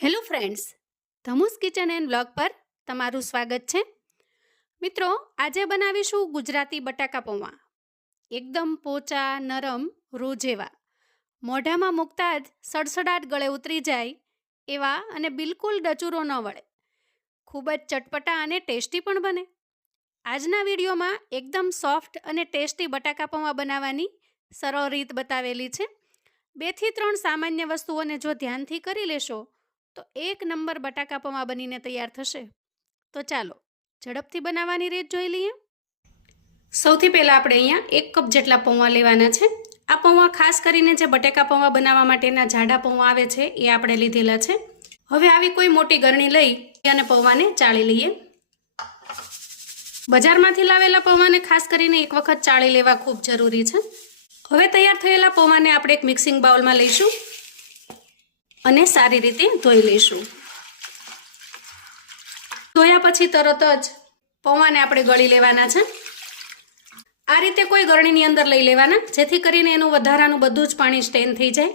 Hello friends, ધમુસ kitchen and blog પર તમારું સ્વાગત છે. મિત્રો, આજે બનાવીશું ગુજરાતી બટાકા પૌવા. એકદમ પોચા, નરમ રૂ જેવા મોઢામાં મૂકતા જ સડસડાટ ગળે ઉતરી જાય એવા અને બિલકુલ ડચુરો ન વળે. ખૂબ જ ચટપટા અને ટેસ્ટી પણ બને. આજના વિડીયોમાં એકદમ સોફ્ટ અને ટેસ્ટી બટાકા પૌવા બનાવવાની સરળ રીત બતાવેલી છે. બેથી ત્રણ સામાન્ય વસ્તુઓને જો ધ્યાનથી કરી લેશો તો એક નંબર બટાકા પૌવા બનીને તૈયાર થશે? તો ચાલો, ઝડપથી બનાવવાની રીત જોઈ લઈએ. સૌથી પહેલાં આપણે અહીંયા એક કપ જેટલા પૌવા લેવાના છે. આ પૌવા ખાસ કરીને જે બટેકા પૌવા બનાવવા માટેના જાડા પૌવા આવે છે, એ આપણે લીધેલા છે. હવે આવી કોઈ મોટી ગરણી લઈ અને પૌવાને ચાળી લઈએ. બજારમાંથી લાવેલા પૌવાને ખાસ કરીને એક વખત ચાળી લેવા ખૂબ જરૂરી છે. હવે તૈયાર થયેલા પૌવાને આપણે એક મિક્સિંગ બાઉલમાં લઈશું. અને સારી રીતે ધોઈ લઈશું. ધોયા પછી તરત જ પૌવાને આપણે ગળી લેવાના છે. આ રીતે કોઈ ગરણીની અંદર લઈ લેવાના, જેથી કરીને એનું વધારાનું બધું જ પાણી સ્ટેન થઈ જાય.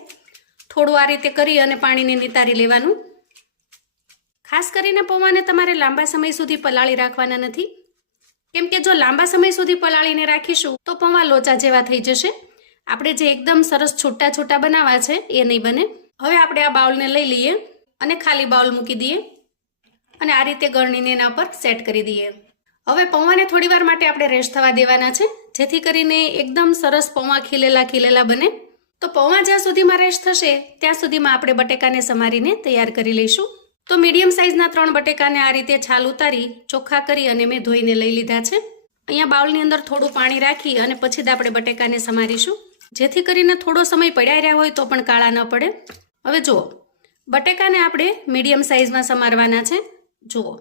થોડું આ રીતે કરી અને પાણીને નિતારી લેવાનું. ખાસ કરીને પૌવાને તમારે લાંબા સમય સુધી પલાળી રાખવાના નથી. કેમ કે જો લાંબા સમય સુધી પલાળીને રાખીશું, તો પૌવા લોચા જેવા થઈ જશે. આપણે જે એકદમ સરસ છૂટા છૂટા બનાવવા છે, એ નહીં બને. હવે આપણે આ બાઉલને લઈ લઈએ અને ખાલી બાઉલ મૂકી દઈએ અને આ રીતે ગળણીને એના પર સેટ કરી દઈએ. હવે પૌવાને થોડી વાર માટે આપણે રેસ્ટ થવા દેવાના છે. જેથી કરીને એકદમ સરસ પૌવા ખીલેલા ખીલેલા બને. તો પૌવા જ્યાં સુધીમાં રેસ્ટ થશે, ત્યાં સુધીમાં આપણે બટેકાને સમારીને તૈયાર કરી લઈશું. તો મીડિયમ સાઇઝના ત્રણ બટેકાને આ રીતે છાલ ઉતારી, ચોખ્ખા કરી અને મેં ધોઈને લઈ લીધા છે. અહીંયા બાઉલની અંદર થોડું પાણી રાખી અને પછી જ આપણે બટેકાને સમારીશું. જેથી કરીને થોડો સમય પડ્યા રહ્યા હોય તો પણ કાળા ન પડે. હવે જુઓ, બટેકાને આપણે મીડિયમ સાઇઝમાં સમારવાના છે. જુઓ,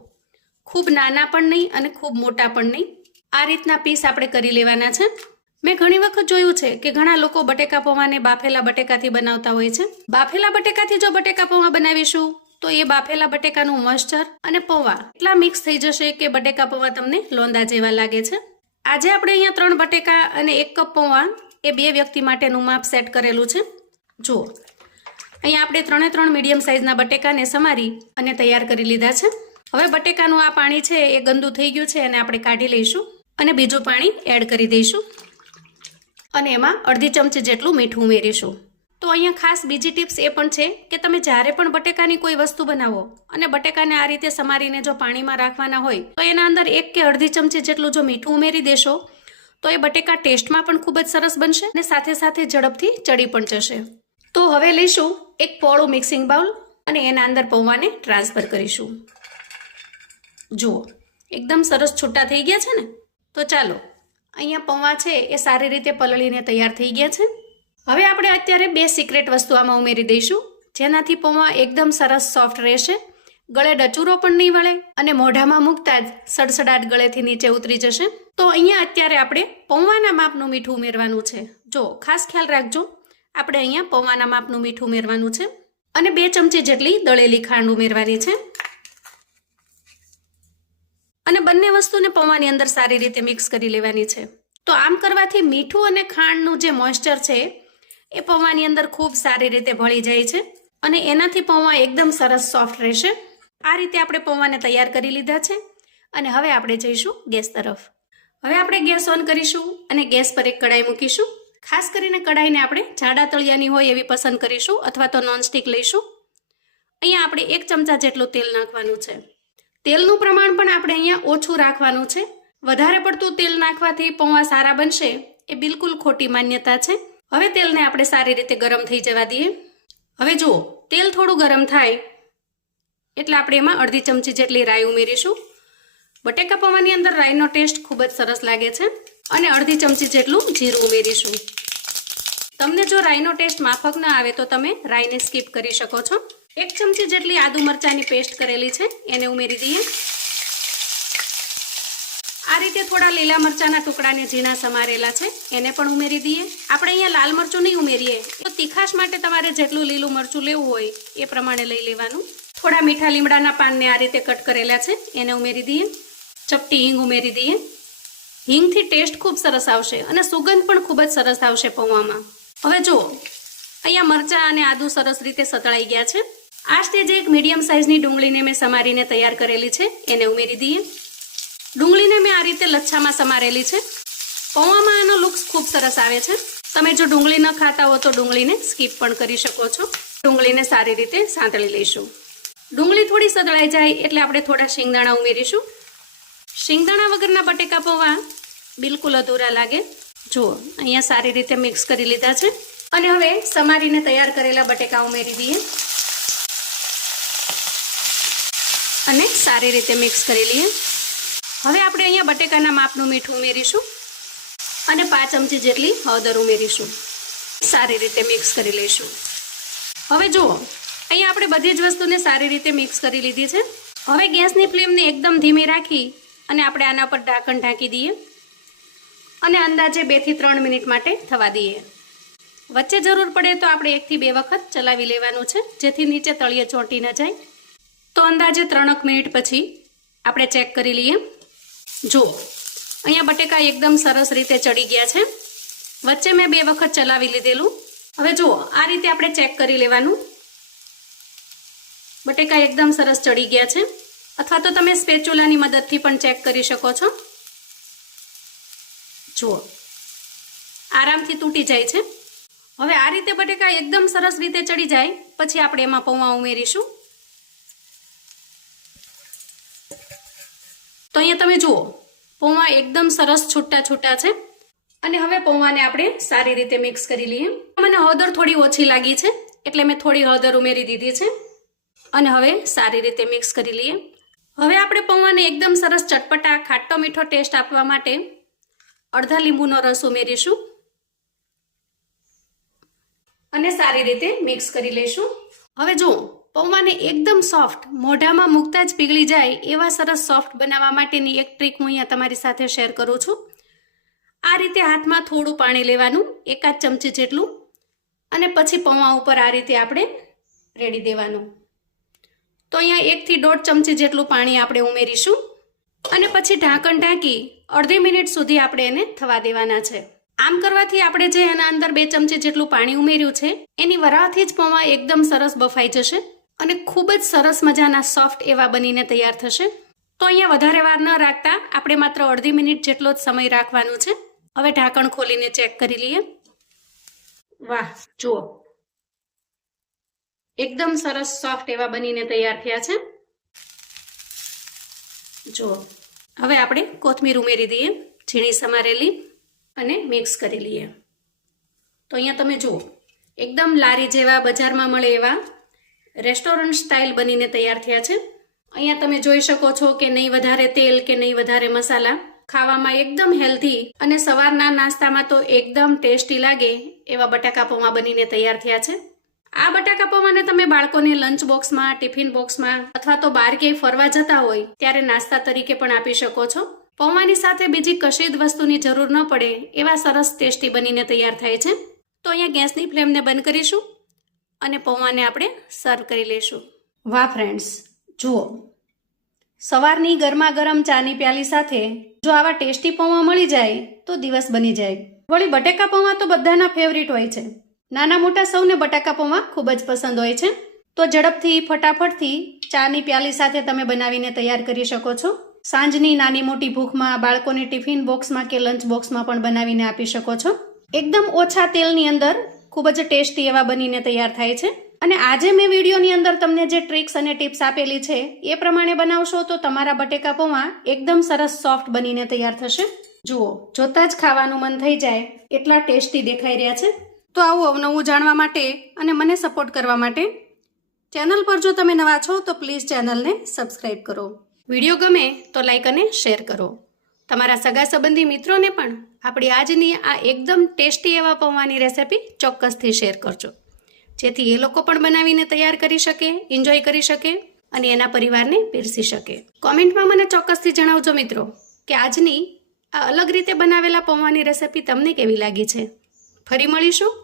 ખૂબ નાના પણ નહીં અને ખૂબ મોટા પણ નહીં. આ રીતના પીસ આપણે કરી લેવાના છે. મેં ઘણી વખત જોયું છે કે ઘણા લોકો બટેકા પૌવાને બાફેલા બટેકાથી બનાવતા હોય છે. બાફેલા બટેકાથી જો બટેકા પૌવા બનાવીશું, તો એ બાફેલા બટેકાનું મોઇસ્ચર અને પૌવા એટલા મિક્સ થઈ જશે કે બટેકા પૌવા તમને લોંદા જેવા લાગે છે. આજે આપણે અહીંયા ત્રણ બટેકા અને એક કપ પૌવા એ બે વ્યક્તિ માટેનું માપ સેટ કરેલું છે. જુઓ અહીંયા આપણે ત્રણે ત્રણ મીડિયમ સાઇઝના બટેકાને સમારી અને તૈયાર કરી લીધા છે. હવે બટેકાનું આ પાણી છે એ ગંદુ થઈ ગયું છે અને આપણે કાઢી લઈશું અને બીજું પાણી એડ કરી દઈશું. અને એમાં અડધી ચમચી જેટલું મીઠું ઉમેરીશું. તો અહીંયા ખાસ બીજી ટિપ્સ એ પણ છે કે તમે જ્યારે પણ બટેકાની કોઈ વસ્તુ બનાવો અને બટેકાને આ રીતે સમારીને જો પાણીમાં રાખવાના હોય, તો એના અંદર એક કે અડધી ચમચી જેટલું જો મીઠું ઉમેરી દેશો, તો એ બટેકા ટેસ્ટમાં પણ ખૂબ જ સરસ બનશે અને સાથે સાથે ઝડપથી ચડી પણ જશે. તો હવે લઈશું એક પોળું મિક્સિંગ બાઉલ અને એના અંદર પૌવાને ટ્રાન્સફર કરીશું. જુઓ, એકદમ સરસ છૂટા થઈ ગયા છે ને? તો ચાલો, અહીંયા પૌવા છે એ સારી રીતે પલળીને તૈયાર થઈ ગયા છે. હવે આપણે અત્યારે બે સિક્રેટ વસ્તુ આમાં ઉમેરી દઈશું, જેનાથી પૌવા એકદમ સરસ સોફ્ટ રહેશે, ગળે ડચુરો પણ નહીં વળે અને મોઢામાં મૂકતા જ સડસડાટ ગળેથી નીચે ઉતરી જશે. તો અહીંયા અત્યારે આપણે પૌવાના માપનું મીઠું ઉમેરવાનું છે. જો ખાસ ખ્યાલ રાખજો. આપણે અહીંયા પૌવાના માપનું મીઠું ઉમેરવાનું છે. અને બે ચમચી જેટલી દળેલી ખાંડ ઉમેરવાની છે. અને બંને વસ્તુને પૌવાની અંદર સારી રીતે મિક્સ કરી લેવાની છે. તો આમ કરવાથી મીઠું અને ખાંડનું જે મોઇસ્ચર છે, એ પૌવાની અંદર ખૂબ સારી રીતે ભળી જાય છે. અને એનાથી પૌવા એકદમ સરસ સોફ્ટ રહેશે. આ રીતે આપણે પૌવાને તૈયાર કરી લીધા છે. અને હવે આપણે જઈશું ગેસ તરફ. હવે આપણે ગેસ ઓન કરીશું અને ગેસ પર એક કડાઈ મૂકીશું. ખાસ કરીને કડાઈને આપણે જાડા તળિયાની હોય એવી પસંદ કરીશું અથવા તો નોનસ્ટિક લઈશું. અહીંયા આપણે એક ચમચા જેટલું તેલ નાખવાનું છે. તેલનું પ્રમાણ પણ આપણે અહીંયા ઓછું રાખવાનું છે. વધારે પડતું તેલ નાખવાથી પૌવા સારા બનશે એ બિલકુલ ખોટી માન્યતા છે. હવે તેલને આપણે સારી રીતે ગરમ થઈ જવા દઈએ. હવે જુઓ, તેલ થોડું ગરમ થાય એટલે આપણે એમાં અડધી ચમચી જેટલી રાઈ ઉમેરીશું. બટેકા પૌવાની અંદર રાઈનો ટેસ્ટ ખૂબ જ સરસ લાગે છે અને અડધી ચમચી જેટલું જીરું ઉમેરીશું. તમને જો રાઈનો ટેસ્ટ માફક ના આવે તો તમે રાઈને સ્કીપ કરી શકો છો. એક ચમચી જેટલી આદુ મરચાંની પેસ્ટ કરેલી છે, એને ઉમેરી દઈએ. આ રીતે થોડા લીલા મરચાંના ટુકડાને ઝીણા સમારેલા છે, એને પણ ઉમેરી દઈએ. આપણે અહીંયા લાલ મરચું નહીં ઉમેરીએ. તો તીખાશ માટે તમારે જેટલું લીલું મરચું લેવું હોય એ પ્રમાણે લઈ લેવાનું. થોડા મીઠા લીમડાના પાનને આ રીતે કટ કરેલા છે, એને ઉમેરી દઈએ. ચપટી હિંગ ઉમેરી દઈએ. હિંગથી ટેસ્ટ ખૂબ સરસ આવશે અને સુગંધ પણ ખૂબ જ સરસ આવશે પૌવામાં હવે જુઓ, અહીંયા મરચાં અને આદુ સરસ રીતે સતળાઈ ગયા છે. આ સ્ટેજે એક મીડિયમ સાઇઝની ડુંગળીને મેં સમારીને તૈયાર કરેલી છે. એને ઉમેરી દઈએ. ડુંગળીને મેં આ રીતે લચ્છામાં સમારેલી છે. પૌવામાં આનો લુક્સ ખૂબ સરસ આવે છે. તમે જો ડુંગળી ન ખાતા હો તો ડુંગળીને સ્કીપ પણ કરી શકો છો. ડુંગળીને સારી રીતે સાંતળી લઈશું. ડુંગળી થોડી સદળાઈ જાય એટલે આપણે થોડા શિંગદાણા ઉમેરીશું. શિંગદાણા વગરના બટેકા પૌવા બિલકુલ અધૂરા લાગે. જુઓ અહીંયા સારી રીતે મિક્સ કરી લીધા છે. અને હવે સમારીને તૈયાર કરેલા બટેકા ઉમેરી દઈએ. અને સારી રીતે મિક્સ કરી લઈએ. હવે આપણે અહીંયા બટેકાના માપનું મીઠું ઉમેરીશું. અને પાંચ ચમચી જેટલી હળદર ઉમેરીશું. સારી રીતે મિક્સ કરી લઈશું. હવે જુઓ, અહીંયા આપણે બધી જ વસ્તુને સારી રીતે મિક્સ કરી લીધી છે. હવે ગેસની ફ્લેમને એકદમ ધીમી રાખી અને આપણે આના પર ઢાંકણ ઢાંકી દઈએ. અને અંદાજે બેથી ત્રણ મિનિટ માટે થવા દઈએ. વચ્ચે જરૂર પડે તો આપણે એકથી બે વખત ચલાવી લેવાનું છે, જેથી નીચે તળિયે ચોંટી ન જાય. તો અંદાજે ત્રણક મિનિટ પછી આપણે ચેક કરી લઈએ. જુઓ અહીંયા બટેકા એકદમ સરસ રીતે ચડી ગયા છે. વચ્ચે મેં બે વખત ચલાવી લીધેલું. હવે જુઓ આ રીતે આપણે ચેક કરી લેવાનું. બટેકા એકદમ સરસ ચડી ગયા છે. અથવા તો તમે સ્પેચ્યુલાની મદદથી પણ ચેક કરી શકો છો. જુઓ. આરામથી તૂટી જાય છે. હવે આ રીતે બટેકા એકદમ સરસ રીતે ચડી જાય, પછી આપણે એમાં પૌવા ઉમેરીશું. તો અહીંયા તમે જુઓ, પૌવા એકદમ સરસ છૂટા છૂટા છે. અને હવે પૌવાને આપણે સારી રીતે મિક્સ કરી લઈએ. મને હળદર થોડી ઓછી લાગી છે, એટલે મેં થોડી હળદર ઉમેરી દીધી છે. અને હવે સારી રીતે મિક્સ કરી લઈએ. હવે આપણે પૌવાને એકદમ સરસ ચટપટા, ખાટો મીઠો ટેસ્ટ આપવા માટે અડધા લીંબુનો રસ ઉમેરીશું. અને સારી રીતે મિક્સ કરી લઈશું. હવે જુઓ પૌવાને એકદમ સોફ્ટ મોઢામાં મૂકતા જ પીગળી જાય એવા સરસ સોફ્ટ બનાવવા માટેની એક ટ્રીક હું અહીંયા તમારી સાથે શેર કરું છું. આ રીતે હાથમાં થોડું પાણી લેવાનું, એકાદ ચમચી જેટલું. અને પછી પૌવા ઉપર આ રીતે આપણે રેડી દેવાનું. તો અહીંયા એકથી દોઢ ચમચી જેટલું પાણી આપણે ઉમેરીશું અને પછી ઢાંકણ ઢાંકી અડધી મિનિટ સુધી આપણે એને થવા દેવાના છે. આમ કરવાથી આપણે જે એના અંદર બે ચમચી જેટલું પાણી ઉમેર્યું છે, એની વરાથી જ પૌવા એકદમ સરસ બફાઈ જશે અને ખૂબ જ સરસ મજાના સોફ્ટ એવા બનીને તૈયાર થશે. તો અહીંયા વધારે વાર ન રાખતા આપણે માત્ર અડધી મિનિટ જેટલો જ સમય રાખવાનો છે. હવે ઢાંકણ ખોલીને ચેક કરી લઈએ. વાહ, જુઓ. એકદમ સરસ સોફ્ટ એવા બનીને તૈયાર થયા છે. જુઓ, હવે આપણે કોથમીર ઉમેરી દઈએ, ઝીણી સમારેલી અને મિક્સ કરી લઈએ. તો અહીંયા તમે જુઓ, એકદમ લારી જેવા બજારમાં મળે એવા રેસ્ટોરન્ટ સ્ટાઇલ બનીને તૈયાર થયા છે. અહીંયા તમે જોઈ શકો છો કે નહીં વધારે તેલ કે નહીં વધારે મસાલા. ખાવામાં એકદમ હેલ્ધી અને સવારના નાસ્તામાં તો એકદમ ટેસ્ટી લાગે એવા બટાકા પૌવા બનીને તૈયાર થયા છે. આ બટાકા પૌવાને તમે બાળકોને લંચ બોક્સમાં ટિફિન બોક્સમાં અથવા તો બહાર ક્યાંય ફરવા જતા હોય, ત્યારે નાસ્તા તરીકે પણ આપી શકો છો. પૌવાની સાથે બીજી કશી જ વસ્તુની જરૂર ન પડે, એવા સરસ ટેસ્ટી બનીને તૈયાર થાય છે. તો અહીંયા ગેસની ફ્લેમને બંધ કરીશું અને પૌવાને આપણે સર્વ કરી લઈશું. વાહ ફ્રેન્ડ્સ જુઓ. સવારની ગરમા ગરમ ચાની પ્યાલી સાથે જો આવા ટેસ્ટી પૌવા મળી જાય, તો દિવસ બની જાય. વળી બટેકા પૌવા તો બધાના ફેવરિટ હોય છે. નાના મોટા સૌને બટાકા પૌવા ખૂબ જ પસંદ હોય છે. તો ઝડપથી, ફટાફટથી ચાની પ્યાલી સાથે તમે બનાવીને તૈયાર કરી શકો છો. સાંજની નાની મોટી ભૂખમાં બાળકોને ટિફિન બોક્સમાં કે લંચ બોક્સમાં પણ બનાવીને આપી શકો છો. એકદમ ઓછા તેલની અંદર ખૂબ જ ટેસ્ટી એવા બનીને તૈયાર થાય છે. અને આજે મેં વિડીયોની અંદર તમને જે ટ્રિક્સ અને ટિપ્સ આપેલી છે, એ પ્રમાણે બનાવશો તો તમારા બટેકા પૌવા એકદમ સરસ સોફ્ટ બનીને તૈયાર થશે. જુઓ, જોતા જ ખાવાનું મન થઈ જાય, એટલા ટેસ્ટી દેખાઈ રહ્યા છે. તો આવું અવનવું જાણવા માટે અને મને સપોર્ટ કરવા માટે ચેનલ પર જો તમે નવા છો તો પ્લીઝ ચેનલને સબસ્ક્રાઈબ કરો. વીડિયો ગમે તો લાઈક અને શેર કરો. તમારા સગા સંબંધી મિત્રોને પણ આપણી આજની આ એકદમ ટેસ્ટી એવા પૌવાની રેસિપી ચોક્કસથી શેર કરજો. જેથી એ લોકો પણ બનાવીને તૈયાર કરી શકે એન્જોય કરી શકે અને એના પરિવારને પીરસી શકે. કોમેન્ટમાં મને ચોક્કસથી જણાવજો મિત્રો કે આજની આ અલગ રીતે બનાવેલા પૌવાની રેસિપી તમને કેવી લાગી છે. ફરી મળીશું.